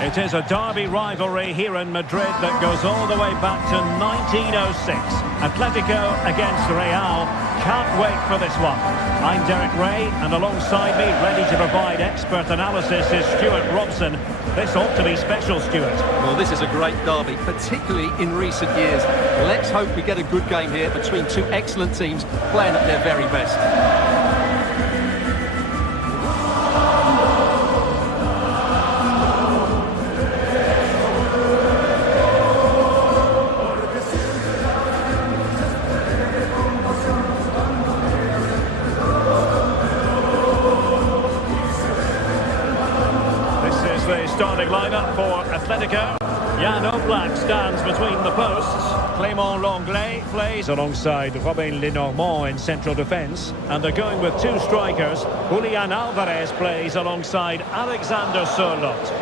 It is a derby rivalry here in Madrid that goes all the way back to 1906. Atletico against Real. Can't wait for this one. I'm Derek Ray, and alongside me, ready to provide expert analysis, is Stuart Robson. This ought to be special, Stuart. Well, this is a great derby, particularly in recent years. Let's hope we get a good game here between two excellent teams playing at their very best. Starting lineup for Atletico. Jan Oblak stands between the posts. Clément Lenglet plays alongside Robin Lenormand in central defence. And they're going with two strikers. Julian Alvarez plays alongside Alexander Sørloth.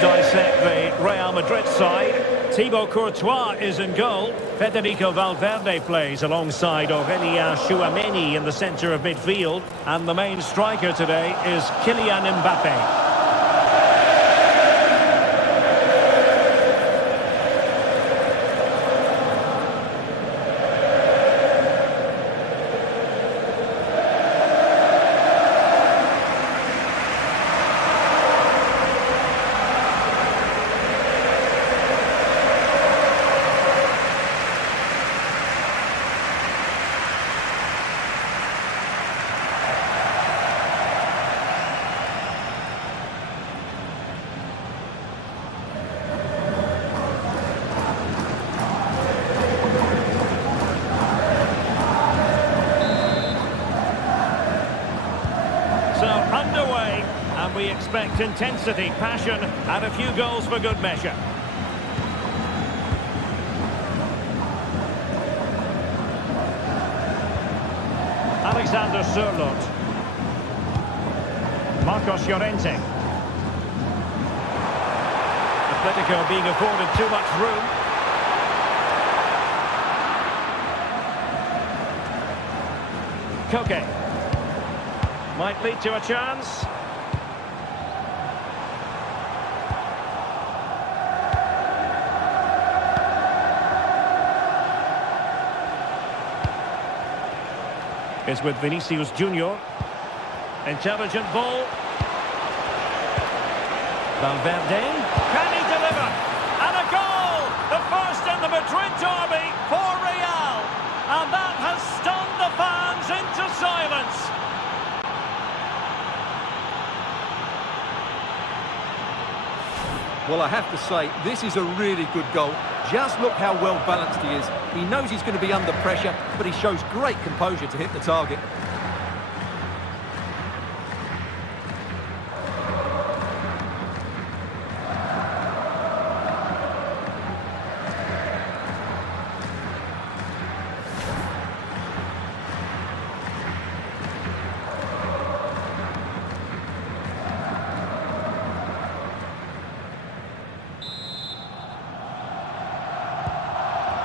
Dissect the Real Madrid side. Thibaut Courtois is in goal. Federico Valverde plays alongside Aurélien Tchouaméni in the centre of midfield. And the main striker today is Kylian Mbappe. Underway, and we expect intensity, passion, and a few goals for good measure. Alexander Sørloth. Marcos Llorente. Atletico being afforded too much room. Koke. Might lead to a chance. It's with Vinicius Jr. Intelligent ball. Valverde. Can he deliver? And a goal! The first in the Madrid Derby for Real. And that has stunned the fans into silence. Well, I have to say, this is a really good goal. Just look how well balanced he is. He knows he's going to be under pressure, but he shows great composure to hit the target.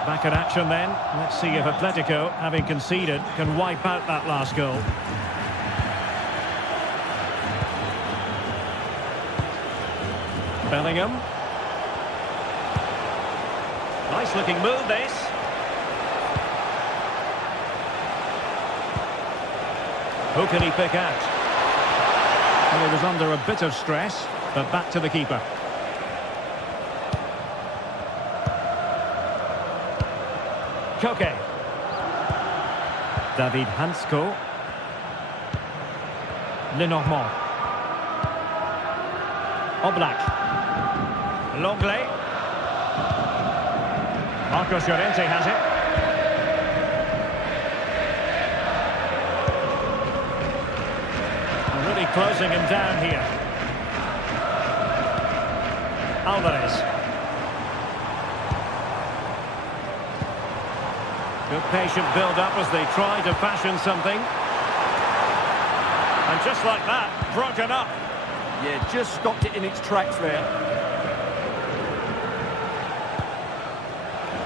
Back in action then. Let's see if Atletico, having conceded, can wipe out that last goal. Bellingham. Nice looking move, this. Who can he pick out? Well, he was under a bit of stress, but back to the keeper. Koke. David Hansko. Lenormand. Oblak. Lenglet. Marcos Llorente has it. Really closing him down here. Alvarez. Good patient build-up as they try to fashion something. And just like that, broken up. Yeah, just stopped it in its tracks there.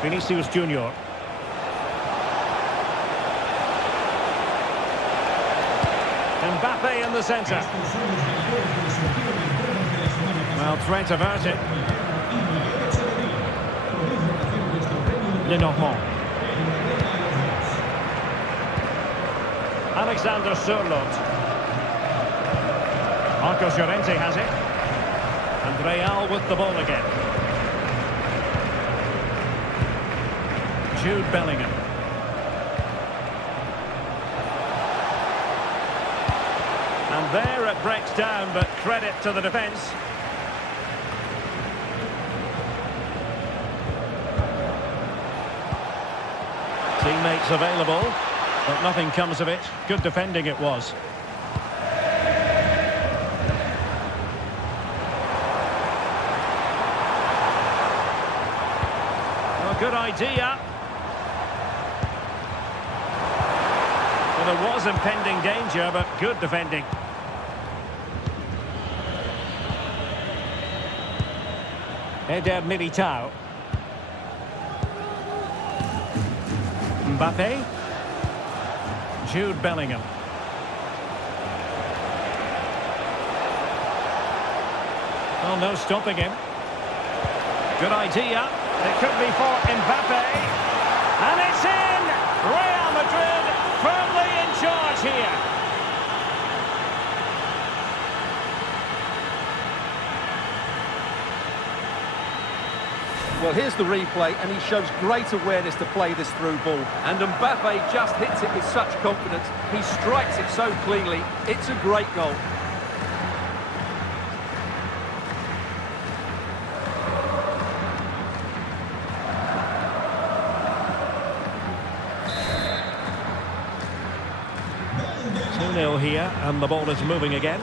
Vinicius Jr. Mbappe in the centre. Well, threat averted. Lenormand. Alexander Sørloth. Marcos Llorente has it. And Real with the ball again. Jude Bellingham. And there it breaks down, but credit to the defence. Teammates available, but nothing comes of it. Good defending it was. Well, good idea. Well, there was impending danger, but good defending. Eder Militao. Mbappe. Jude Bellingham. Well, no stopping him. Good idea. It could be for Mbappe. And it's in! Real Madrid firmly in charge here. Well, here's the replay, and he shows great awareness to play this through ball. And Mbappe just hits it with such confidence. He strikes it so cleanly. It's a great goal. Here, and the ball is moving again.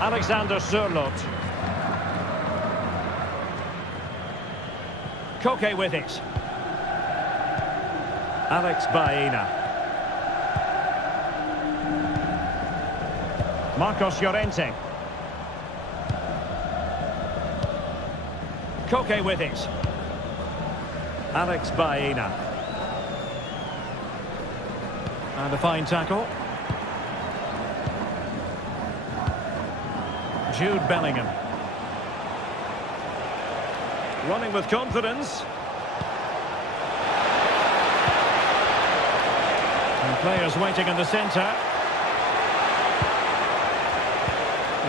Alexander Sørloth. Koke with it. Alex Baena. Marcos Llorente. Koke with it. Alex Baena. And a fine tackle. Jude Bellingham. Running with confidence. And players waiting in the centre.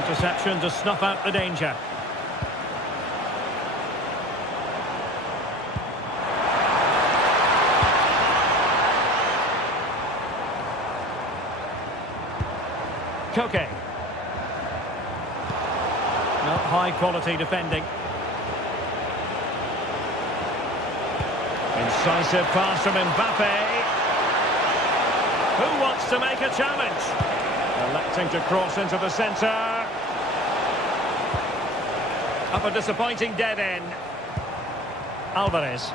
Interception to snuff out the danger. Koke. Not high-quality defending. Incisive pass from Mbappe. Who wants to make a challenge? Electing to cross into the centre. Up a disappointing dead end. Alvarez.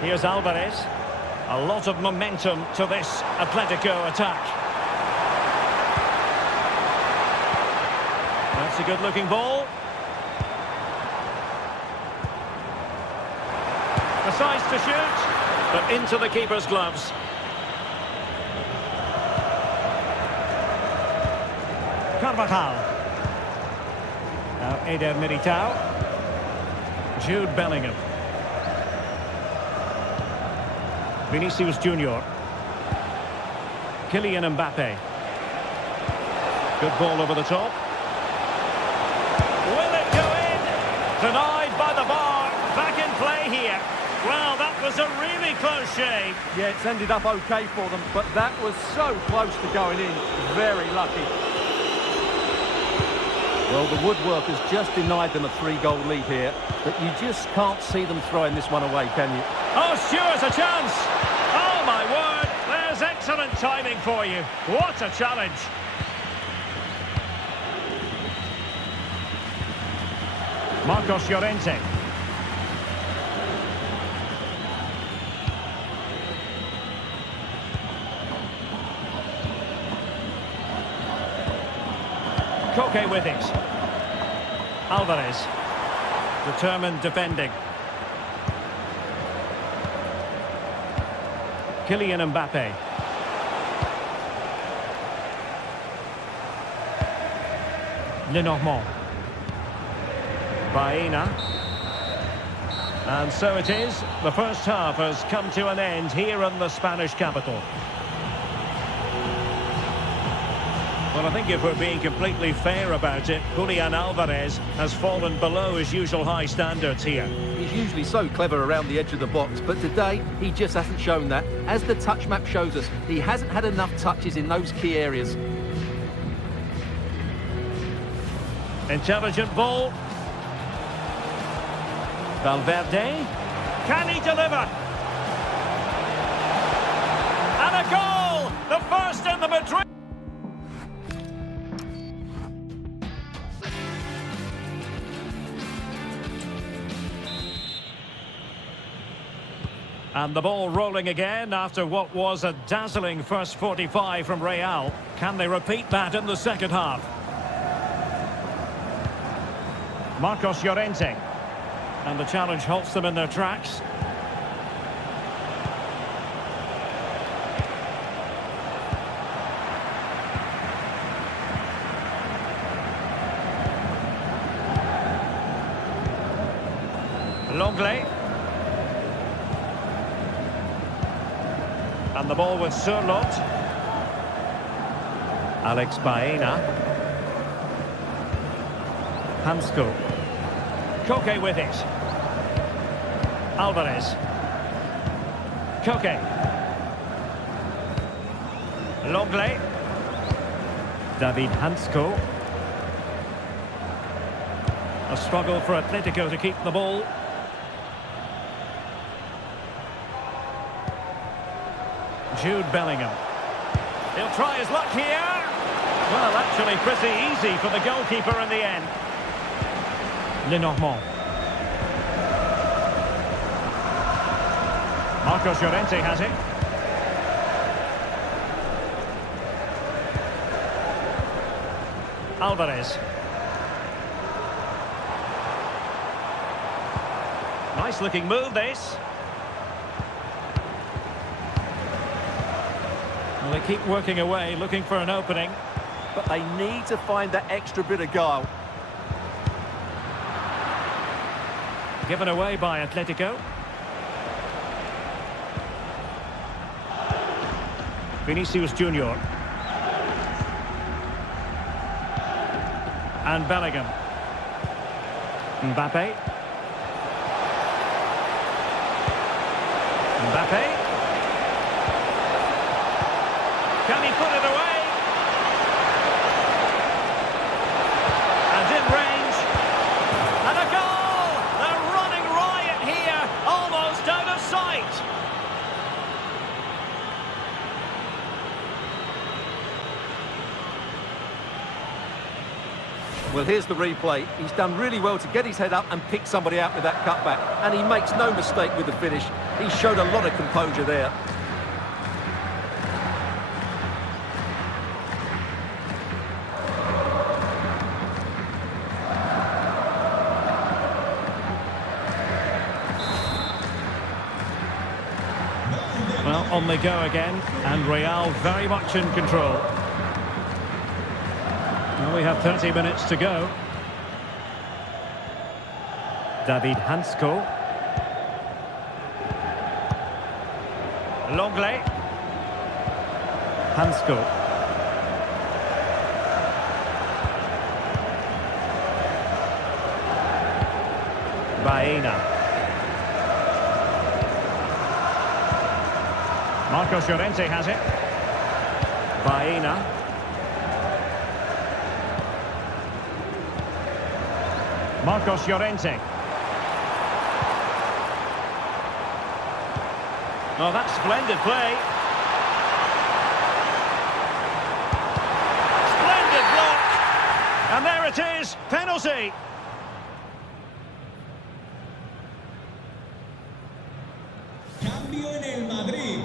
Here's Alvarez. A lot of momentum to this Atletico attack. That's a good-looking ball. Decides to shoot, but into the keeper's gloves. Carvajal. Now Eder Militao. Jude Bellingham. Vinicius Jr. Kylian Mbappe. Good ball over the top. Will it go in? Denied by the bar. Back in play here. Well, that was a really close shave. Yeah, it's ended up okay for them, but that was so close to going in. Very lucky. Well, the woodworkers just denied them a 3-goal lead here, but you just can't see them throwing this one away, can you? Oh, Stewart's a chance. Oh, my word. There's excellent timing for you. What a challenge. Marcos Llorente. Koke with it. Alvarez. Determined defending. Kylian Mbappe. Lenormand. Baena. And so it is. The first half has come to an end here in the Spanish capital. Well, I think if we're being completely fair about it, Julian Alvarez has fallen below his usual high standards here. He's usually so clever around the edge of the box, but today he just hasn't shown that. As the touch map shows us, he hasn't had enough touches in those key areas. Intelligent ball. Valverde. Can he deliver? And a goal! The first in the Madrid. And the ball rolling again after what was a dazzling first 45 from Real. Can they repeat that in the second half? Marcos Llorente. And the challenge halts them in their tracks. Longley. And the ball with Surlot. Alex Baena. Hansko. Koke with it. Alvarez. Koke. Longley. David Hansko. A struggle for Atletico to keep the ball. Jude Bellingham. He'll try his luck here. Well, actually pretty easy for the goalkeeper in the end. Lenormand. Marcos Llorente has it. Alvarez. Nice looking move, this. Well, they keep working away, looking for an opening. But they need to find that extra bit of guile. Given away by Atletico. Vinicius Jr. And Bellingham. Mbappe. Mbappe. Can he put it away? And in range. And a goal! They're running riot here, almost out of sight. Well, here's the replay. He's done really well to get his head up and pick somebody out with that cutback. And he makes no mistake with the finish. He showed a lot of composure there. Well, on they go again, and Real very much in control. Well, we have 30 minutes to go. David Hansko. Longley. Hansko. Baena. Marcos Llorente has it. Baena. Marcos Llorente. Oh, that's splendid play. Splendid block. And there it is, penalty. Cambio en el Madrid.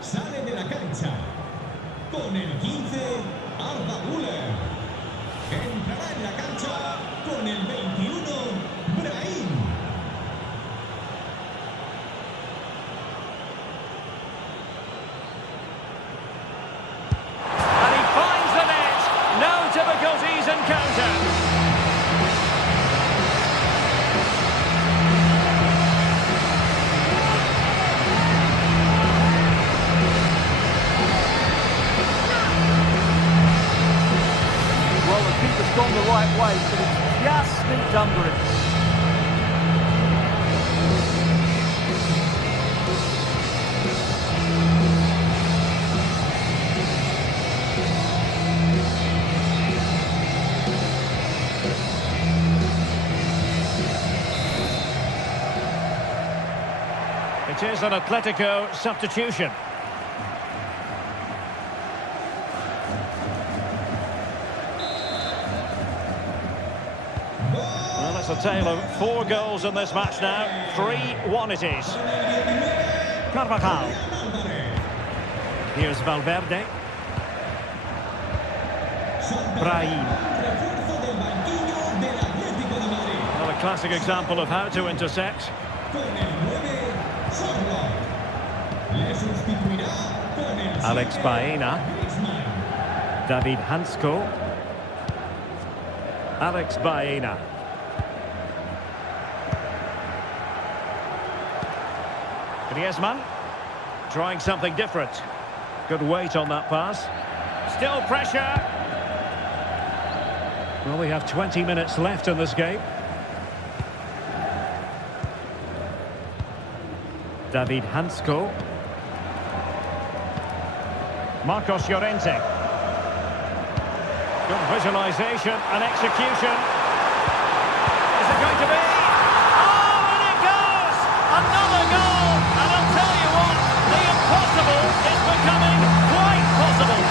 Sale de la cancha. Con el 15, Arda Güler. Entrará en la cancha con el 20. right way, but it's just sneaked under him. It is an Atletico substitution. Well, it's a tale of 4 goals in this match now. 3-1 it is. Carvajal. Here's Valverde. Brahim. Another classic example of how to intercept. Alex Baena. David Hansko. Alex Baena. Griezmann. Trying something different. Good weight on that pass. Still pressure. Well, we have 20 minutes left in this game. David Hansko. Marcos Llorente. Good visualization and execution. Is it going to be? Oh, and it goes! Another goal! And I'll tell you what, the impossible is becoming quite possible.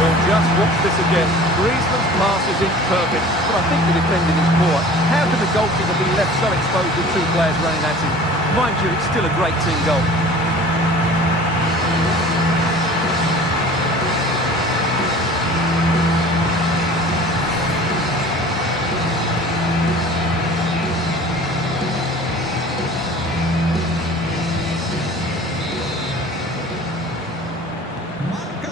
Well, just watch this again. Griezmann's pass is imperfect, but I think the defending is poor. How can the goalkeeper be left so exposed with 2 players running at him? Mind you, it's still a great team goal.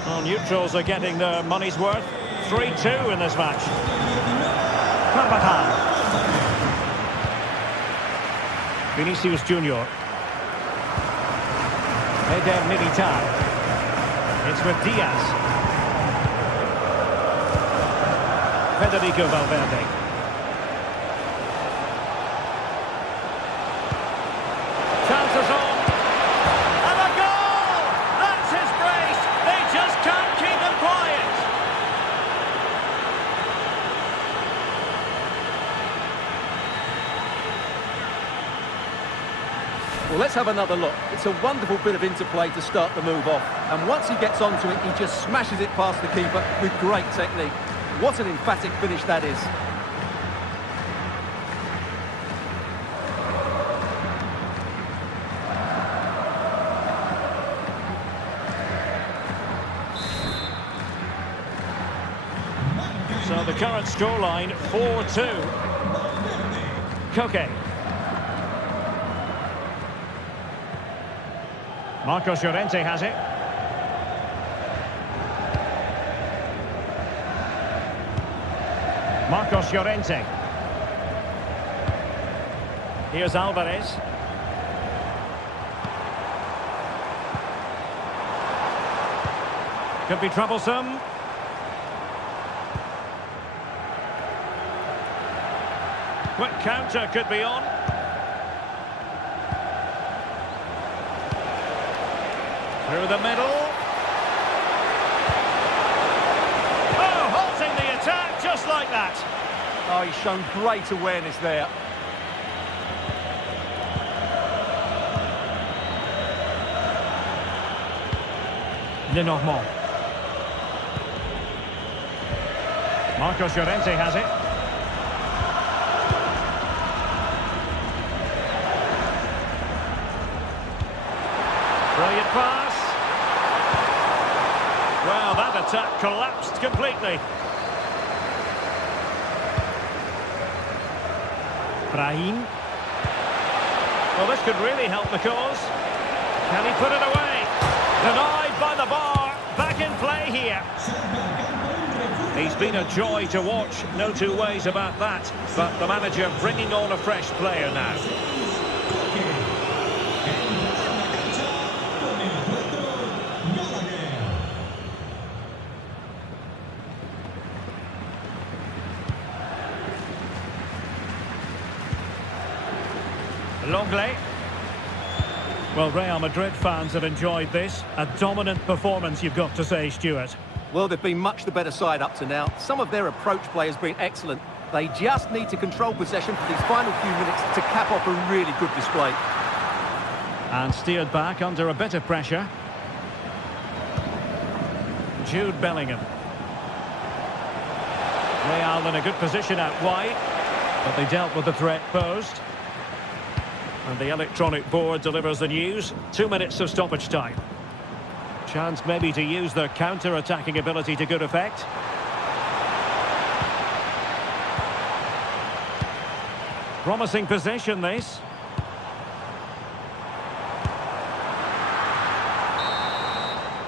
Well, neutrals are getting their money's worth. 3-2 in this match. Carvajal. Vinicius Jr. Eder Militao. It's with Diaz. Federico Valverde. Chances on. And a goal! That's his brace. They just can't keep him quiet. Well, let's have another look. It's a wonderful bit of interplay to start the move off. And once he gets onto it, he just smashes it past the keeper with great technique. What an emphatic finish that is. So the current scoreline, 4-2. Koke. Marcos Llorente has it. Marcos Llorente. Here's Alvarez. Could be troublesome. Quick counter could be on. Through the middle. Oh, halting the attack just like that. Oh, he's shown great awareness there. Lenormand. Marcos Llorente has it. Brilliant pass. Well, that attack collapsed completely. Brahim. Well, this could really help the cause. Can he put it away? Denied by the bar. Back in play here. He's been a joy to watch, no two ways about that. But the manager bringing on a fresh player now. Longley. Well, Real Madrid fans have enjoyed this. A dominant performance, you've got to say, Stuart. Well, they've been much the better side up to now. Some of their approach play has been excellent. They just need to control possession for these final few minutes to cap off a really good display. And steered back under a bit of pressure. Jude Bellingham. Real in a good position out wide, but they dealt with the threat posed. And the electronic board delivers the news. 2 minutes of stoppage time. Chance maybe to use their counter-attacking ability to good effect. Promising possession, this.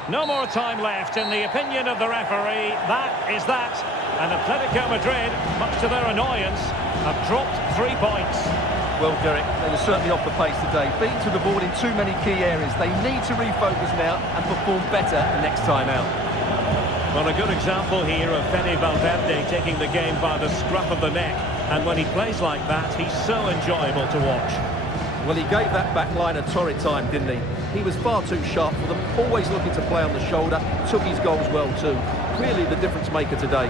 No more time left. In the opinion of the referee, that is that. And Atletico Madrid, much to their annoyance, have dropped 3 points. Well, Derek, they were certainly off the pace today. Beaten to the board in too many key areas. They need to refocus now and perform better next time out. Well, a good example here of Valverde taking the game by the scruff of the neck. And when he plays like that, he's so enjoyable to watch. Well, he gave that back line a torrid time, didn't he? He was far too sharp for them, always looking to play on the shoulder, took his goals well too. Clearly the difference maker today.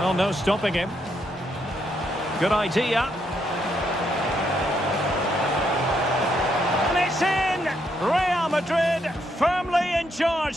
Oh, no stopping him. Good idea. And it's in! Real Madrid firmly in charge.